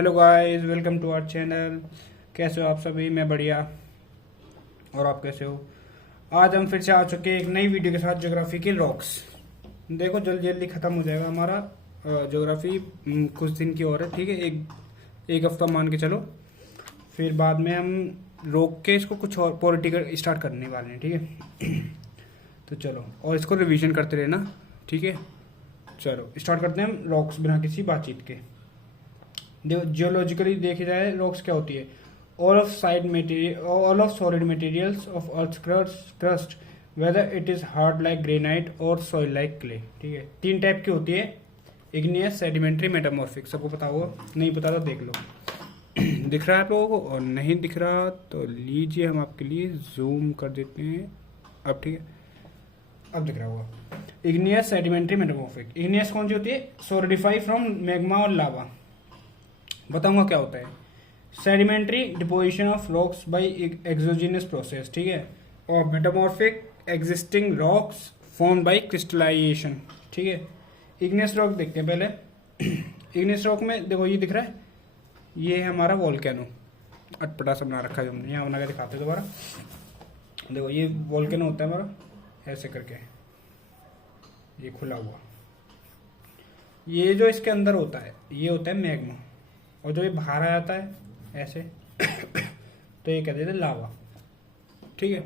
Hello guys, welcome to our channel. कैसे हो आप सभी? मैं बढ़िया। और आप कैसे हो? आज हम फिर से आ चुके हैं एक नई वीडियो के साथ, ज्योग्राफी के रॉक्स। देखो जल्दी जल्दी खत्म हो जाएगा हमारा ज्योग्राफी। कुछ दिन की और है, ठीक है। एक हफ्ता मान के चलो, फिर बाद में हम रोक के इसको कुछ और पॉलिटिकल स्टार्ट करने वाले हैं, ठीक है। तो चलो, और इसको रिवीजन करते रहना, ठीक है। चलो स्टार्ट करते हैं हम रॉक्स बिना किसी बातचीत के। जियोलॉजिकली देखी जाए, रॉक्स क्या होती है? All of solid materials of earth crust, whether it is hard like granite और सॉइल लाइक क्ले, ठीक है। तीन टाइप की होती है: इग्नियस, सेडिमेंट्री, मेटामॉर्फिक। सबको पता होगा, नहीं पता तो देख लो। दिख रहा है आप लोगों को? और नहीं दिख रहा तो लीजिए, हम आपके लिए जूम कर देते हैं। अब ठीक है, अब दिख रहा होगा। Igneous, sedimentary, metamorphic. इग्नियस कौन सी होती है? सॉलिडिफाई फ्रॉम मैग्मा और लावा। बताऊंगा क्या होता है। Sedimentary, deposition of rocks by exogenous process, ठीक है। और metamorphic, existing rocks form by crystallisation, ठीक है। इग्नियस रॉक देखते हैं पहले। इग्नियस रॉक में देखो, ये दिख रहा है, ये है हमारा वोल्केनो। अटपटा सा बना रखा है हमने, यहाँ बना के दिखाते हैं दोबारा। देखो ये वोल्केनो होता है हमारा, ऐसे करके ये खुला हुआ। ये जो इसके अंदर होता है, ये होता है मैग्मा। और जो ये बाहर आ जाता है ऐसे तो ये कहते हैं लावा, ठीक है।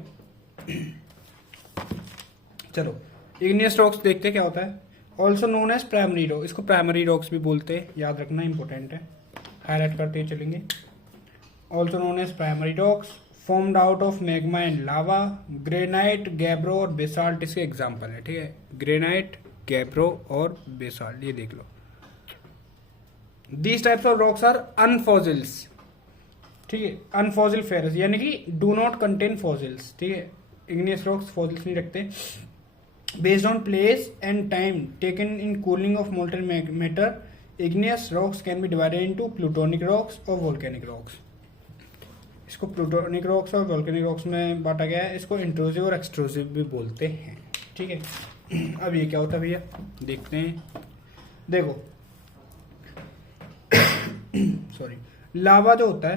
चलो इग्नियस रॉक्स देखते हैं क्या होता है। Also known as primary rock, इसको प्राइमरी रॉक्स भी बोलते हैं, याद रखना इंपॉर्टेंट है, हाईलाइट करते ही चलेंगे। Also known as primary rocks, formed out of magma and lava. Granite, gabbro और बेसाल्ट इसके एग्जाम्पल है, ठीक है। ग्रेनाइट, गैब्रो और बेसाल्ट, ये देख लो। These types of rocks are unfossils, ठीक है। अनफॉसिल फेरस यानी कि डू नॉट कंटेन फॉसिल्स, ठीक है। इग्नियस रॉक्स फॉसिल्स नहीं रखते। Based on place and time taken in cooling of molten matter, igneous rocks can be divided into plutonic rocks और volcanic rocks. इसको प्लूटोनिक रॉक्स और volcanic rocks में बांटा गया है। इसको इंट्रूसिव और एक्सट्रूसिव भी बोलते हैं, ठीक है। अब ये क्या होता है भैया, देखते हैं। देखो सॉरी, लावा जो होता है,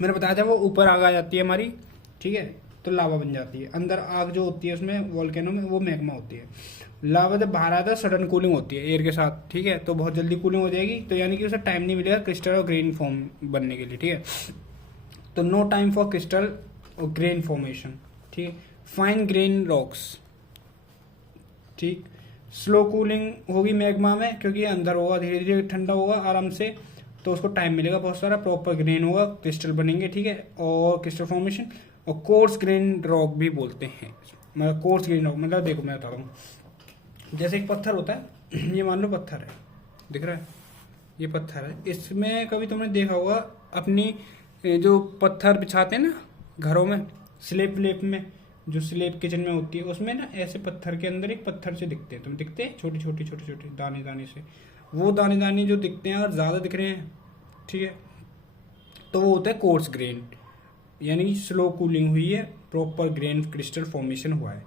मैंने बताया था, वो ऊपर आग आ जाती है हमारी, ठीक है, तो लावा बन जाती है। अंदर आग जो होती है उसमें, वोल्केनो में, वो मैग्मा होती है। लावा जब बाहर आता है, सडन कूलिंग होती है एयर के साथ, ठीक है, तो बहुत जल्दी कूलिंग हो जाएगी, तो यानी कि उसे टाइम नहीं मिलेगा क्रिस्टल और ग्रेन फॉर्म बनने के लिए, ठीक है। तो नो टाइम फॉर क्रिस्टल और ग्रेन फॉर्मेशन, ठीक है। फाइन ग्रेन रॉक्स, ठीक। स्लो कूलिंग होगी मैग्मा में, क्योंकि अंदर होगा, धीरे धीरे ठंडा होगा आराम से, तो उसको टाइम मिलेगा बहुत सारा। प्रॉपर ग्रेन होगा, क्रिस्टल बनेंगे, ठीक है, और क्रिस्टल फॉर्मेशन। और कोर्स ग्रेन रॉक भी बोलते हैं। मतलब कोर्स ग्रेन रॉक मतलब, देखो मैं बता रहा हूँ, जैसे एक पत्थर होता है, ये मान लो पत्थर है, दिख रहा है, ये पत्थर है। इसमें कभी तुमने देखा होगा, अपनी जो पत्थर बिछाते हैं ना घरों में, स्लेब व्लेब में, जो स्लेब किचन में होती है, उसमें ना ऐसे पत्थर के अंदर एक पत्थर से दिखते हैं, तुम्हें दिखते हैं छोटी छोटी छोटे छोटे दाने दाने से। वो दाने दाने जो दिखते हैं और ज़्यादा दिख रहे हैं, ठीक है, तो वो होता है कोर्स ग्रेन, यानी स्लो कूलिंग हुई है, प्रॉपर ग्रेन क्रिस्टल फॉर्मेशन हुआ है।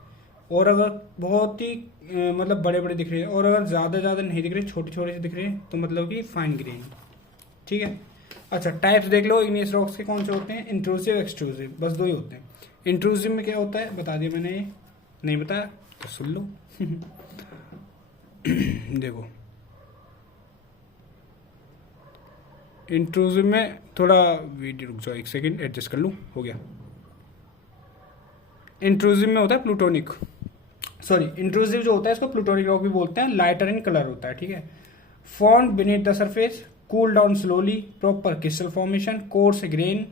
और अगर बहुत ही मतलब बड़े बड़े दिख रहे हैं, और अगर ज़्यादा ज़्यादा नहीं दिख रहे, छोटे छोटे से दिख रहे हैं, तो मतलब कि फाइन ग्रेन, ठीक है। अच्छा, टाइप्स देख लो इग्नियस रॉक्स के कौन से होते हैं। इंट्रूसिव, एक्सट्रूसिव, बस दो ही होते हैं। इंट्रूसिव में क्या होता है बता दिया मैंने, ये नहीं बताया तो सुन लो। देखो इंट्रूसिव में, थोड़ा वीडियो रुक जाओ, एक सेकंड एडजस्ट कर लूँ, हो गया। इंट्रूसिव में होता है प्लूटोनिक, सॉरी, इंट्रूसिव जो होता है इसको प्लूटोनिक रॉक भी बोलते हैं। लाइटर इन कलर होता है, ठीक है। Formed beneath the surface, cool down slowly, proper crystal formation, course grain,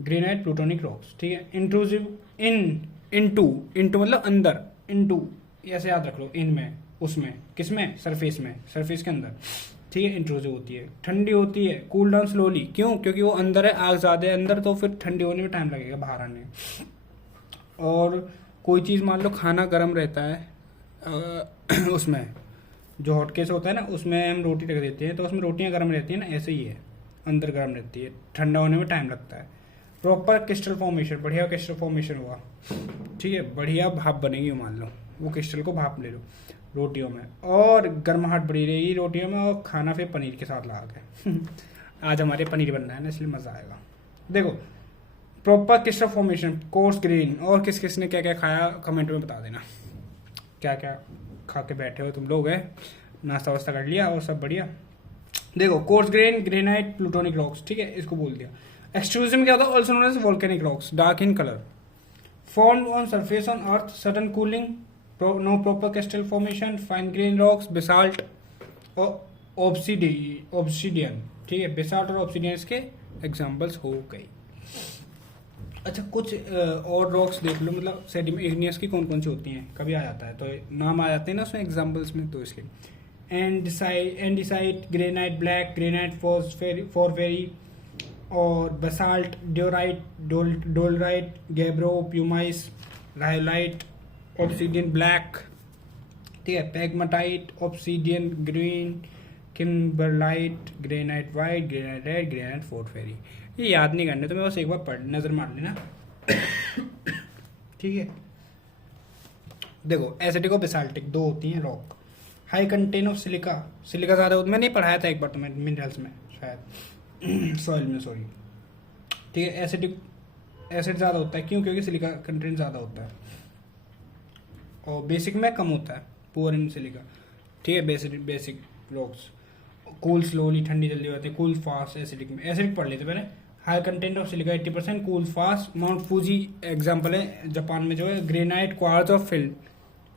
granite, plutonic rocks, ठीक है। इंट्रूसिव, इनटू मतलब अंदर, इनटू ऐसे याद रख लो, इन में, उसमें, किसमें, सरफेस में, सरफेस के अंदर, ठीक है। इंट्रूसिव होती है, ठंडी होती है, कूल डाउन स्लोली, क्यों? क्योंकि वो अंदर है, आग ज्यादा है अंदर, तो फिर ठंडी होने में टाइम लगेगा बाहर आने। और कोई चीज़ मान लो, खाना गर्म रहता है उसमें जो हॉटकेस होता है ना, उसमें हम रोटी रख देते हैं, तो उसमें रोटियां गर्म रहती हैं ना, ऐसे ही है, अंदर गर्म रहती है, ठंडा होने में टाइम लगता है। प्रॉपर क्रिस्टल फॉर्मेशन, बढ़िया क्रिस्टल फॉर्मेशन हुआ, ठीक है, बढ़िया भाप बनेगी, मान लो वो क्रिस्टल को भाप ले लो रोटियों में, और गर्माहट बढ़ी रहेगी रोटियों में, और खाना फिर पनीर के साथ लगा के आज हमारे पनीर बन रहा है ना, इसलिए मज़ा आएगा। देखो proper crystal formation, coarse grain, और किस किस ने क्या क्या खाया कमेंट में बता देना, क्या क्या खा के बैठे हो तुम लोग, है नाश्ता वास्ता कर लिया और सब बढ़िया। देखो coarse grain, granite, plutonic rocks, ठीक है, इसको बोल दिया। एक्सट्रूजन क्या होता है, also known as volcanic rocks, dark in colour, formed on surface on earth, sudden cooling, no proper crystal formation, fine grain rocks, basalt और obsidian, ठीक है, बेसाल्ट और ऑब्सीडियन इसके एग्जांपल्स हो गए। अच्छा कुछ और रॉक्स देख लो, मतलब सेडिमेंट इग्नियस की कौन कौन सी होती हैं, कभी आ जाता है तो नाम आ जाते हैं ना उसमें एग्जांपल्स में, तो इसलिए andesite, granite black, granite porphyry और basalt, diorite, dolerite, gabbro, pumice, rhyolite, obsidian black, ठीक है, pegmatite, obsidian green, kimberlite, granite white, granite red, granite porphyry. ये याद नहीं करने, तो मैं बस एक बार पढ़ नजर मार लेना। ठीक है, देखो एसिडिक और बेसाल्टिक दो होती हैं rock. High contain of silica, silica ज़्यादा होता, मैंने पढ़ाया था एक बार तो मैं मिनरल्स में शायद सॉइल में, सॉरी, ठीक है। एसिडिक एसिड ज़्यादा होता है, क्यों? क्योंकि सिलिका कंटेंट ज़्यादा होता है, और बेसिक में कम होता है, पुअर इन सिलिका, ठीक है। बेसिक रॉक्स कूल स्लोली, ठंडी जल्दी होती है, कूल फास्ट। एसिडिक में एसिडिक पढ़ लेते पहले। High content of silica 80%, cool fast. Mount Fuji example है जापान में जो है, ग्रेनाइट, क्वार्ट्ज ऑफ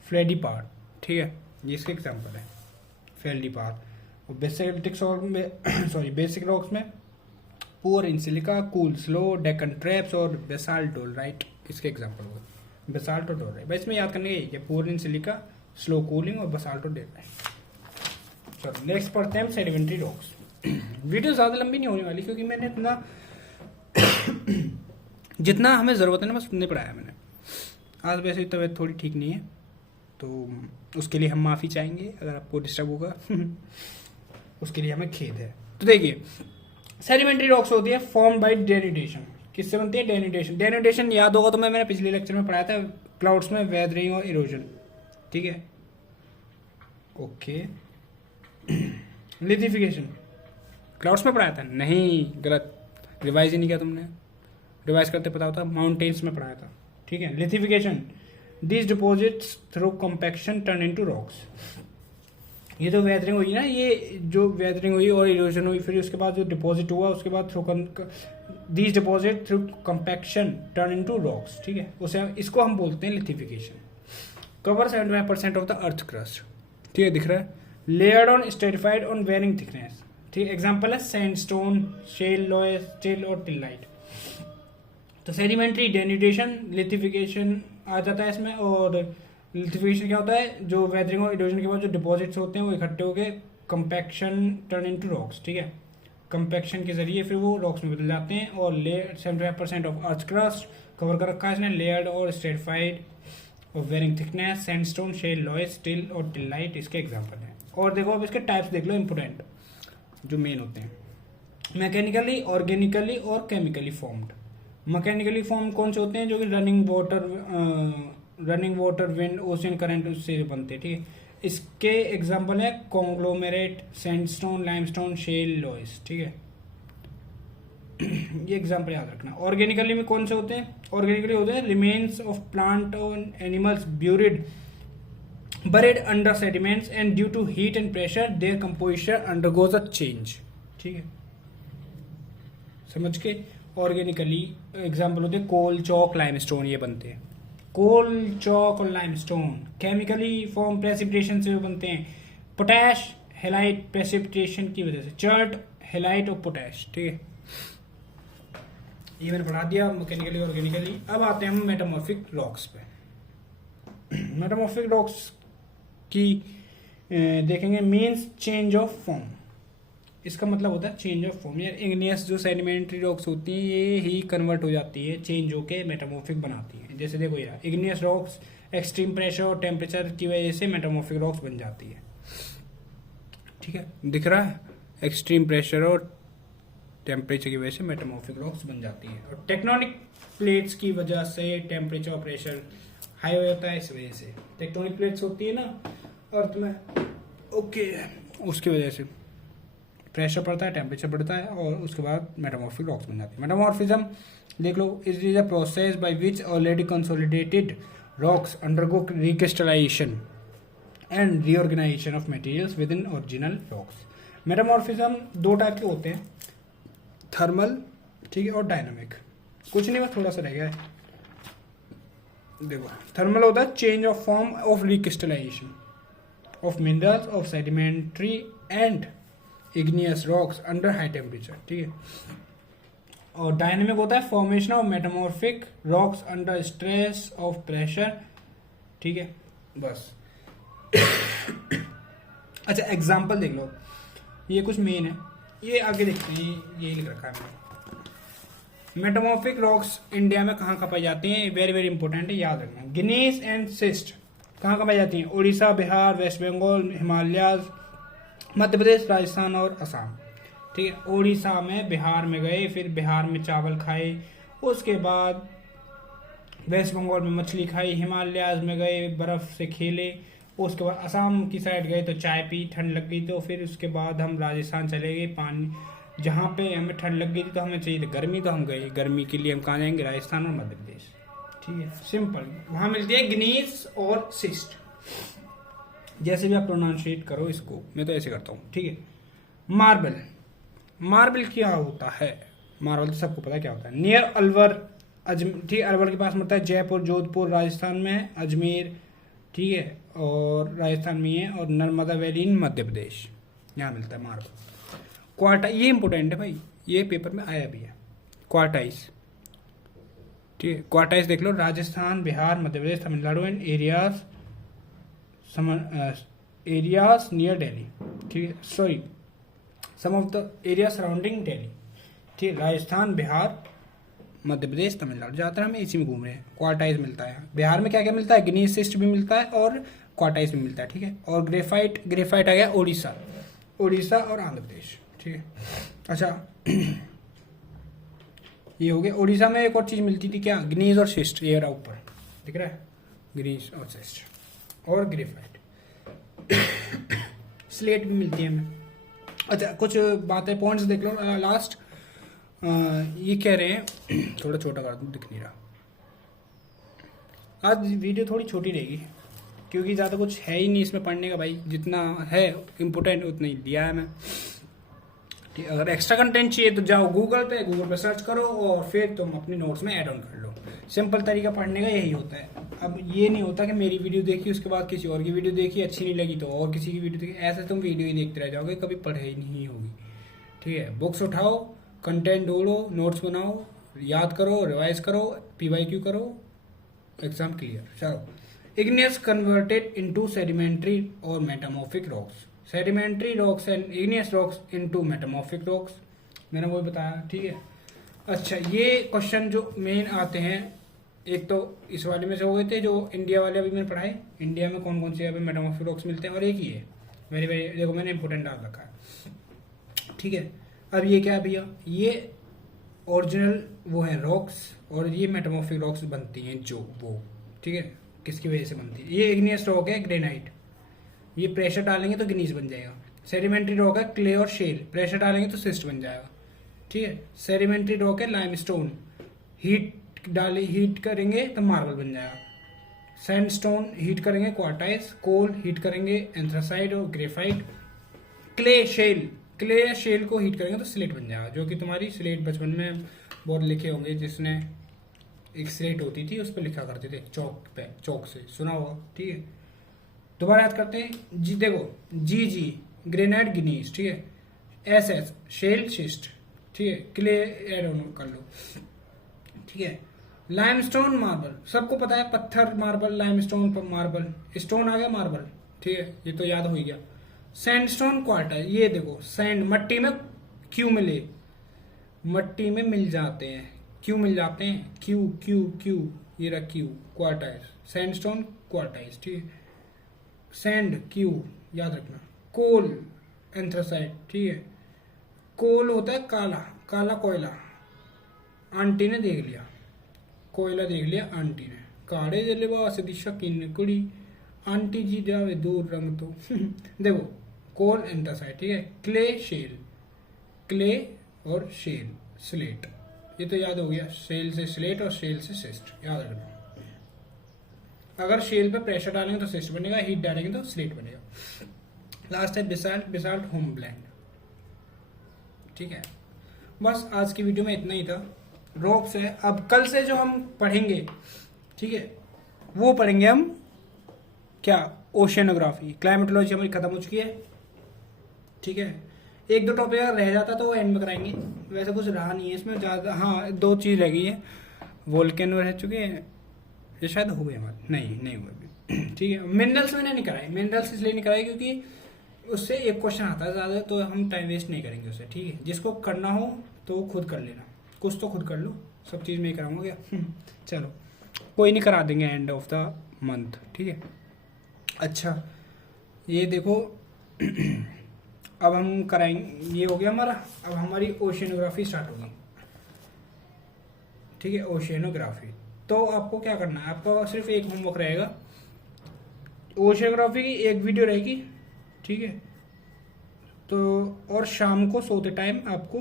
फ्लेडी पार, ठीक है, ये इसके एग्जाम्पल है, फेल्डी पार। और बेसिक रॉक्स में poor in silica, cool slow, Deccan traps और बेसाल्ट डोलराइट इसके एग्जाम्पल होगा। बेसाल्ट और डोलराइट, बस इसमें याद करने का poor in silica, slow cooling और बेसाल्ट और डोलराइट। चलो नेक्स्ट पढ़ते हैं हम सेडिमेंट्री रॉक्स। वीडियो ज़्यादा लंबी नहीं होने वाली, क्योंकि मैंने इतना जितना हमें ज़रूरत है ना बस उतने पढ़ाया मैंने। आज वैसे तबीयत थोड़ी ठीक नहीं है, तो उसके लिए हम माफ़ी चाहेंगे अगर आपको डिस्टर्ब होगा। उसके लिए हमें खेद है। तो देखिए सेडिमेंट्री रॉक्स होती है फॉर्म बाय डेनिडेशन। किससे बनती है? डेनिडेशन। डेनिडेशन याद होगा तो मैंने पिछले लेक्चर में पढ़ाया था, क्लाउड्स में वेदरिंग और इरोजन, ठीक है, ओके। लिथिफिकेशन क्लाउड्स में पढ़ाया था? नहीं, गलत, रिवाइज ही नहीं किया तुमने, रिवाइज करते पता होता। माउंटेन्स में पढ़ाया था, ठीक है। Lithification, this deposits through compaction turn into rocks. ये जो वेदरिंग हुई ना, ये जो वेदरिंग हुई और इरोजन हुई, फिर उसके बाद जो डिपॉजिट हुआ, उसके बाद through these deposit through compaction turn into rocks, ठीक है, उसे इसको हम बोलते हैं lithification. Cover 75% of the earth crust, ठीक है, दिख रहा है। Layered on stratified on varying thickness, ठीक है, एग्जांपल है सैंडस्टोन, शेल, लोएस, स्टिल और टिलाइट। तो सेडिमेंट्री, डेनिडेशन, लिथिफिकेशन आ जाता है इसमें। और लिथिफिकेशन क्या होता है? जो वेदरिंग और इरोजन के बाद जो डिपॉजिट्स होते हैं वो इकट्ठे होकर कंपैक्शन टर्न इनटू रॉक्स, ठीक है, कंपैक्शन के जरिए फिर वो रॉक्स में बदल जाते हैं। और layer 75% of earth crust cover कर रखा है इसने, लेयर्ड और स्टेरिफाइड और varying thickness, sandstone, shale, loess, still और टिलाइट इसके एग्जाम्पल हैं। और देखो अब इसके टाइप्स देख लो, इंपोर्टेंट जो मेन होते हैं, मैकेनिकली, ऑर्गेनिकली और केमिकली फॉर्म्ड। मैकेनिकली फॉर्म कौन से होते हैं? जो कि running water, wind, ocean current उससे बनते हैं, ठीक है। इसके एग्जांपल है conglomerate, sandstone, limestone, shale, loess, ठीक है। ये एग्जांपल याद रखना। ऑर्गेनिकली में कौन से होते हैं? ऑर्गेनिकली होते हैं रिमेन्स ऑफ प्लांट और animals buried under sediments and due to heat and pressure their composition undergoes a change, ठीक है, समझ के। ऑर्गेनिकली एग्जांपल होते हैं कोल, चौक, लाइमस्टोन, ये बनते हैं कोल, चौक और लाइमस्टोन। केमिकली फॉर्म प्रेसिपिटेशन से बनते हैं, पोटैश, हेलाइट, प्रेसिपिटेशन की वजह से, चर्ट, हेलाइट और पोटैश, ठीक है, ये मैंने पढ़ा दिया मैकेनिकली, ऑर्गेनिकली। अब आते हैं हम मेटामॉर्फिक रॉक्स पे। मेटामॉर्फिक रॉक्स की देखेंगे, मीन्स चेंज ऑफ फॉर्म। इसका मतलब होता है चेंज ऑफ फॉर्म। यार इग्नियस जो सेडिमेंट्री रॉक्स होती हैं ये ही कन्वर्ट हो जाती है, चेंज होके मेटामॉर्फिक बनाती है। जैसे देखो यार, इग्नियस रॉक्स एक्सट्रीम प्रेशर और टेम्परेचर की वजह से मेटामॉर्फिक रॉक्स बन जाती है, ठीक है, दिख रहा है, एक्सट्रीम प्रेशर और टेम्परेचर की वजह से मेटामॉर्फिक रॉक्स बन जाती है। और टेक्टोनिक प्लेट्स की वजह से टेम्परेचर और प्रेशर हाई हो जाता है, इस वजह से टेक्टोनिक प्लेट्स होती है ना अर्थ में, ओके, उसकी वजह से प्रेशर बढ़ता है, टेम्परेचर बढ़ता है और उसके बाद मेटामॉर्फिक रॉक्स बन जाती है। मेटामॉर्फिज्म देख लो, it is a process by which already consolidated rocks undergo recrystallization and reorganization of materials within original rocks. Metamorphism दो टाइप के होते हैं, थर्मल, ठीक है, और डायनामिक। कुछ नहीं, बस थोड़ा सा रह गया है। देखो, थर्मल होता है change of form of recrystallisation of minerals of sedimentary and igneous rocks under high temperature, ठीक है। और डायनेमिक होता है formation of metamorphic rocks under stress of pressure, ठीक है, बस। अच्छा, एग्जांपल देख लो, ये कुछ मेन है, ये आगे देखते हैं, ये लिख रखा है मैंने। मेटामॉर्फिक रॉक्स इंडिया में कहाँ पाई जाती हैं, वेरी वेरी इंपॉर्टेंट है, याद रखना। ग्नीस एंड सिस्ट कहाँ पाई जाती हैं, उड़ीसा, बिहार, वेस्ट बंगाल, हिमालयाज, मध्य प्रदेश, राजस्थान और असम, ठीक है। उड़ीसा में, बिहार में गए, फिर बिहार में चावल खाए, उसके बाद वेस्ट बंगाल में मछली खाई, हिमालयाज में गए, बर्फ से खेले, उसके बाद असम की साइड गए तो चाय पी, ठंड लग गई, तो फिर उसके बाद हम राजस्थान चले गए, पानी जहाँ पे हमें ठंड लग गई थी तो हमें चाहिए थी गर्मी, तो हम गए गर्मी के लिए, हम कहाँ जाएंगे, राजस्थान और मध्य प्रदेश, ठीक है, सिंपल। वहाँ मिलती है ग्नीस और सिस्ट, जैसे भी आप प्रोनाउंशिएट करो इसको, मैं तो ऐसे करता हूँ, ठीक है। मार्बल, मार्बल क्या होता है, मार्बल तो सबको पता है क्या होता है। नियर अलवर, ठीक, अलवर के पास मिलता है, जयपुर, जोधपुर राजस्थान में है, अजमेर, ठीक है, और राजस्थान में है, और नर्मदा वैली इन मध्य प्रदेश, यहाँ मिलता है मार्बल। क्वार्टा, ये इंपॉर्टेंट है भाई, ये पेपर में आया भी है, क्वार्टाइज, ठीक है। क्वार्टाइज देख लो, Rajasthan, Bihar, Madhya Pradesh, Tamil Nadu and areas near Delhi, ठीक है, sorry, some of the area surrounding Delhi, ठीक है। राजस्थान, बिहार, मध्य प्रदेश, तमिलनाडु, ज़्यादातर हम इसी में घूम रहे हैं। क्वार्टाइज मिलता है बिहार में, क्या क्या मिलता है, ग्नीस सिस्ट भी मिलता है और क्वार्टाइज भी मिलता है, ठीक है। और ग्रेफाइट, ग्रेफाइट आ गया उड़ीसा, उड़ीसा और आंध्र प्रदेश, ठीक है। अच्छा, ये हो गया। उड़ीसा में एक और चीज़ मिलती थी, क्या, ग्नीस और सिस्ट, ये रहा ऊपर दिख रहा है, ग्नीस और सिस्ट और ग्रेफाइट। स्लेट भी मिलती है हमें। अच्छा, कुछ बातें, पॉइंट्स देख लो लास्ट। ये कह रहे हैं, थोड़ा छोटा कर दूँ, दिख नहीं रहा, आज वीडियो थोड़ी छोटी रहेगी क्योंकि ज़्यादा कुछ है ही नहीं इसमें पढ़ने का भाई, जितना है इम्पोर्टेंट उतना ही दिया है मैं। अगर एक्स्ट्रा कंटेंट चाहिए तो जाओ गूगल पे सर्च करो और फिर तुम अपने नोट्स में ऐड ऑन कर लो। सिंपल तरीका पढ़ने का यही होता है। अब ये नहीं होता कि मेरी वीडियो देखी उसके बाद किसी और की वीडियो देखी, अच्छी नहीं लगी तो और किसी की वीडियो देखी, ऐसे तुम वीडियो ही देखते रह जाओगे, कभी पढ़ाई नहीं होगी, ठीक है। बुक्स उठाओ, कंटेंट ढूंढो, नोट्स बनाओ, याद करो, रिवाइज करो, PYQ करो, एग्जाम क्लियर। चलो, इग्नियस कन्वर्टेड इनटू सेडिमेंट्री और metamorphic rocks, sedimentary rocks and igneous rocks into metamorphic rocks, मैंने वो बताया, ठीक है। अच्छा, ये क्वेश्चन जो मेन आते हैं, एक तो इस वाले में से हो गए थे जो इंडिया वाले अभी मैंने पढ़ाए, इंडिया में कौन कौन से अभी मेटामॉर्फिक रॉक्स मिलते हैं, और एक ही है वेरी वेरी, देखो मैंने इंपोर्टेंट डाल रखा है, ठीक है। अब ये क्या है भैया, ये ओरिजिनल वो है रॉक्स और ये मेटामॉर्फिक रॉक्स बनती हैं जो वो, ठीक है, किसकी वजह से बनती है। ये इग्नियस रॉक है ग्रेनाइट, ये प्रेशर डालेंगे तो ग्नीस बन जाएगा। सेडिमेंट्री रॉक है क्ले और शेल, प्रेशर डालेंगे तो सिस्ट बन जाएगा, ठीक है। सेडिमेंट्री रॉक है लाइमस्टोन, हीट करेंगे तो मार्बल बन जाएगा। सैंडस्टोन हीट करेंगे क्वार्टाइज, कोल हीट करेंगे एंथ्रासाइट और ग्रेफाइट, क्ले या शेल को हीट करेंगे तो स्लेट बन जाएगा, जो कि तुम्हारी स्लेट बचपन में बहुत लिखे होंगे, जिसने एक स्लेट होती थी उस पर लिखा करते थे चौक से, सुना होगा, ठीक है। दोबारा याद करते हैं, जी देखो, जी ग्रेनाइट ग्नीस, ठीक है, SS शेल शिस्ट, ठीक है, क्ले एड ऑन कर लो, ठीक है। लाइमस्टोन मार्बल सबको पता है, पत्थर मार्बल, लाइमस्टोन मार्बल, स्टोन आ गया मार्बल, ठीक है, ये तो याद हो गया। सैंडस्टोन क्वार्टाइज, ये देखो सैंड मट्टी में क्यों मिले, मट्टी में मिल जाते हैं, क्यों मिल जाते हैं, क्यू, ये रहा क्यू, क्वार्टाइज, सैंडस्टोन क्वार्टाइज, ठीक है। सैंड क्यू याद रखना, कोल एंथ्रासाइट, ठीक है। कोल होता है काला कोयला, आंटी ने देख लिया, कोयला देख लिया आंटी ने, काड़े दे लिबास दी शकीन कुड़ी, आंटी जी जावे दूर रंग तो देखो कोल एंथ्रासाइट, ठीक है। क्ले शेल, क्ले और शेल स्लेट, ये तो याद हो गया, शेल से स्लेट और शेल से सिस्ट, याद रखना। अगर शेल पे प्रेशर डालेंगे तो सिस्ट बनेगा, हीट डालेंगे तो स्लेट बनेगा। लास्ट है बेसाल्ट, बेसाल्ट होम ब्लेंड। ठीक है, बस आज की वीडियो में इतना ही था। रॉक्स है, अब कल से जो हम पढ़ेंगे, ठीक है, वो पढ़ेंगे हम क्या, ओशियनोग्राफी। क्लाइमेटोलॉजी हमारी खत्म हो चुकी है। ठीक है, एक दो टॉपिक अगर रह जाता तो वो एंड में कराएंगे, वैसे कुछ रहा नहीं है इसमें ज़्यादा। हाँ, दो चीज़ रह गई है, वोल्केनो रह चुके हैं, ये शायद हो गए हमारे, नहीं हुए अभी। ठीक है, मिनरल्स मैंने नहीं कराए, मिनरल्स इसलिए नहीं कराए क्योंकि उससे एक क्वेश्चन आता है ज़्यादा, तो हम टाइम वेस्ट नहीं करेंगे उससे। ठीक है, जिसको करना हो तो वो खुद कर लेना, कुछ तो खुद कर लो, सब चीज़ में ही कराऊंगा क्या। चलो कोई नहीं, करा देंगे एंड ऑफ द मंथ। ठीक है, अच्छा ये देखो अब हम कराएंगे, ये हो गया हमारा। अब हमारी ओशियनोग्राफी स्टार्ट होगी। ठीक है, ओशियनोग्राफी, तो आपको क्या करना है, आपका सिर्फ एक होमवर्क रहेगा, ओशियनोग्राफी की एक वीडियो रहेगी। ठीक है, तो और शाम को सोते टाइम आपको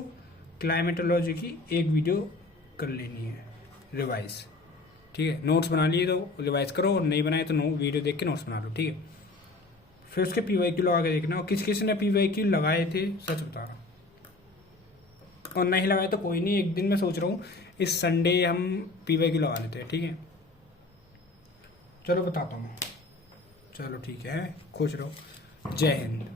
क्लाइमेटोलॉजी की एक वीडियो कर लेनी है रिवाइज। ठीक है, नोट्स बना लिए तो रिवाइज करो, और नहीं बनाए तो वीडियो देख के नोट्स बना लो। ठीक है, फिर उसके PYQ लगा के देखना, और किस ने PYQ लगाए थे सच बताना, और नहीं लगाए तो कोई नहीं, एक दिन मैं सोच रहा हूँ इस संडे हम PYQ लगा लेते हैं। ठीक है, चलो बताता हूँ। चलो ठीक है, खुश रहो, जय हिंद।